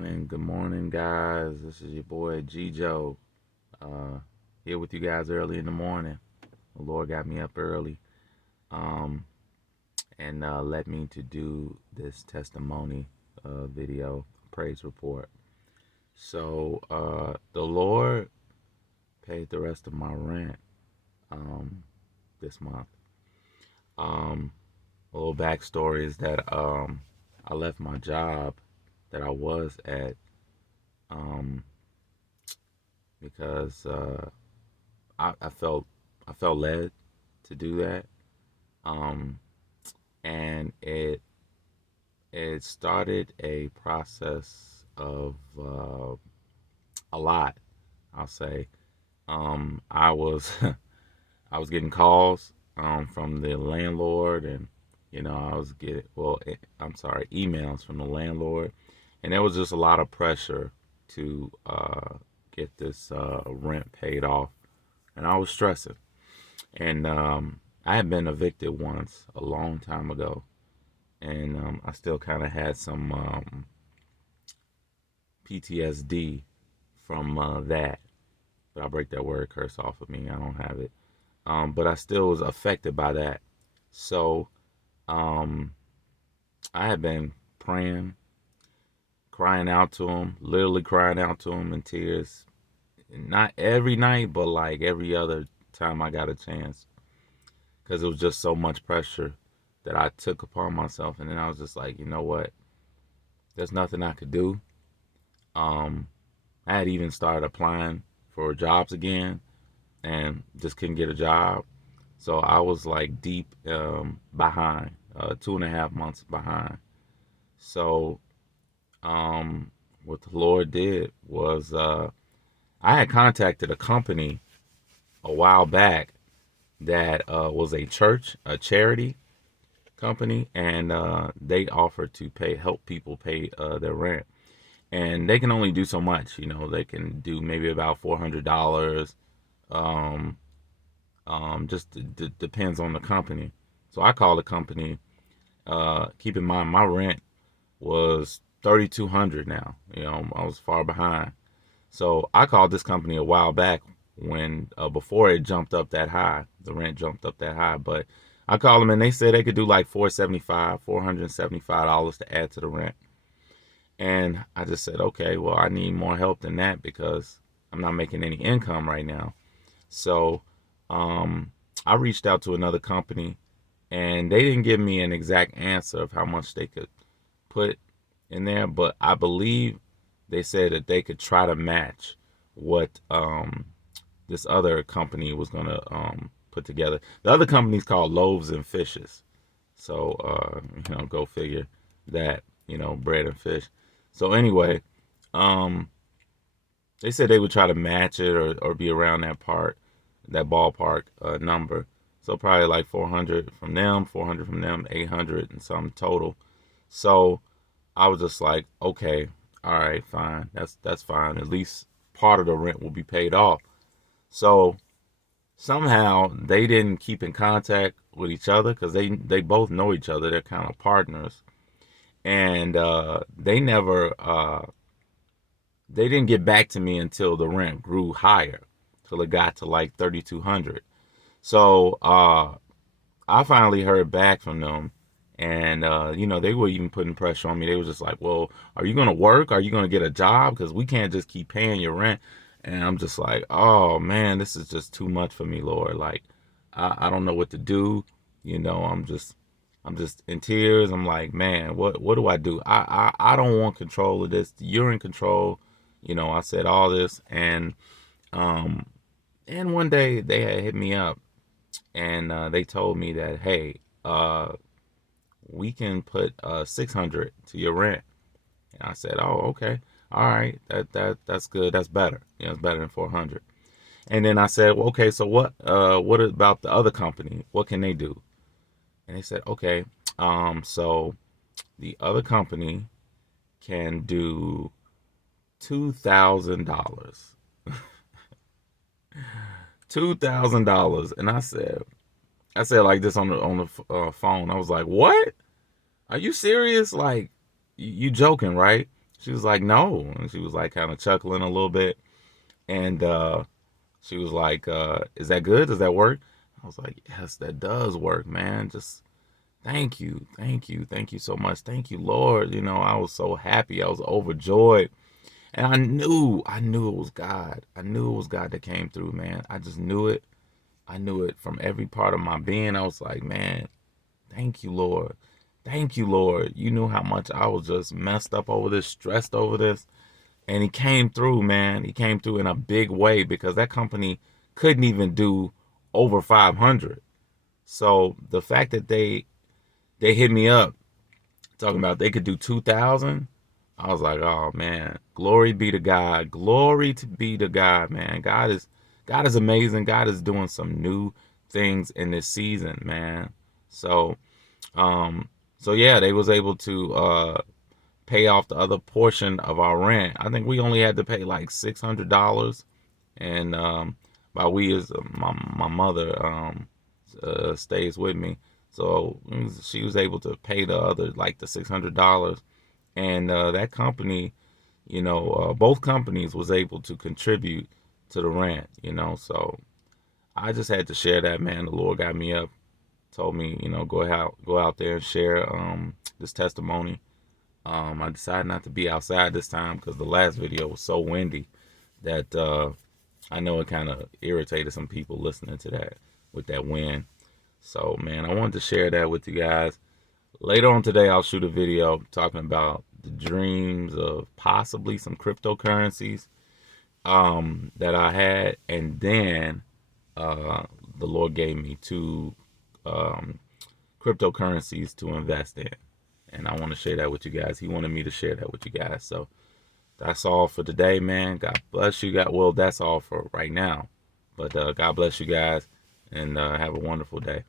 Good morning, guys. This is your boy G Joe. Here with you guys early in the morning. The Lord got me up early, um, and led me to do this testimony video, praise report. So the Lord paid the rest of my rent um, this month. Um, a little backstory is that I left my job that I was at um, because I felt led to do that, um, and it started a process of a lot. I'll say I was I was getting calls from the landlord, and I was getting I'm sorry, emails from the landlord, and there was just a lot of pressure to get this rent paid off, and I was stressing. And I had been evicted once a long time ago, and I still kind of had some PTSD from that. But I'll break that word curse off of me. I don't have it. But I still was affected by that. So um, I had been praying, crying out to him, literally crying out to him in tears. Not every night, but like every other time I got a chance, because it was just so much pressure that I took upon myself. And then I was just like, you know what? There's nothing I could do. Um, I had even started applying for jobs again and just couldn't get a job. So I was like deep behind, 2.5 months behind. So what the Lord did was I had contacted a company a while back that was a church, a charity company, and they offered to help people pay their rent. And they can only do so much. They can do maybe about $400. Um, just depends on the company. So I called the company. Keep in mind, my rent was 3,200 now. I was far behind. So I called this company a while back when before it jumped up that high. The rent jumped up that high, but I called them and they said they could do like $475 to add to the rent. And I just said, okay, well, I need more help than that because I'm not making any income right now. So um, I reached out to another company, and they didn't give me an exact answer of how much they could put in there, but I believe they said that they could try to match what this other company was going to put together. The other company's called Loaves and Fishes. So, go figure that, bread and fish. So anyway, um, they said they would try to match it or be around that ballpark number. So probably like 400 from them, 400 from them, 800 and some total. So I was just like, okay, all right, fine. That's fine. At least part of the rent will be paid off. So somehow they didn't keep in contact with each other because they both know each other. They're kind of partners, and they didn't get back to me until the rent grew higher, till it got to like 3,200. So I finally heard back from them, and they were even putting pressure on me. They were just like, "Well, are you gonna work? Are you gonna get a job? Because we can't just keep paying your rent." And I'm just like, "Oh man, this is just too much for me, Lord. Like, I don't know what to do. I'm just in tears. I'm like, man, what do I do? I don't want control of this. You're in control. I said all this, um, and one day they had hit me up, and they told me that, hey, we can put 600 to your rent. And I said, oh, okay, all right, that's good. That's better. It's better than 400. And then I said, well, okay, so what about the other company? What can they do? And they said, okay, so the other company can do $2,000. $2,000. And I said like this on the phone. I was like, what? Are you serious? Like, you joking, right? She was like, no. And she was like kind of chuckling a little bit. And she was like, is that good? Does that work? I was like, yes, that does work, man. Just thank you. Thank you. Thank you so much. Thank you, Lord. You know, I was so happy. I was overjoyed. And I knew it was God. I knew it was God that came through, man. I just knew it. I knew it from every part of my being. I was like, man, thank you, Lord. Thank you, Lord. You knew how much I was just messed up over this, stressed over this. And he came through, man. He came through in a big way because that company couldn't even do over 500. So the fact that they hit me up talking about they could do 2,000, I was like, oh man, glory be to God. Glory to be to God, man. God is amazing. God is doing some new things in this season, man. So um so yeah, they was able to pay off the other portion of our rent. I think we only had to pay like $600, and by we is my mother stays with me, so she was able to pay the other like the $600, and that company, you know, both companies was able to contribute to the rent, you know. So I just had to share that, man. The Lord got me up, told me, you know, go out there and share this testimony. I decided not to be outside this time because the last video was so windy that I know it kind of irritated some people listening to that with that wind. So, man, I wanted to share that with you guys. Later on today, I'll shoot a video talking about the dreams of possibly some cryptocurrencies that I had, and then uh, the Lord gave me two um, cryptocurrencies to invest in, and I want to share that with you guys. He wanted me to share that with you guys. So that's all for today, man. God bless you. Well, that's all for right now. But God bless you guys, and have a wonderful day.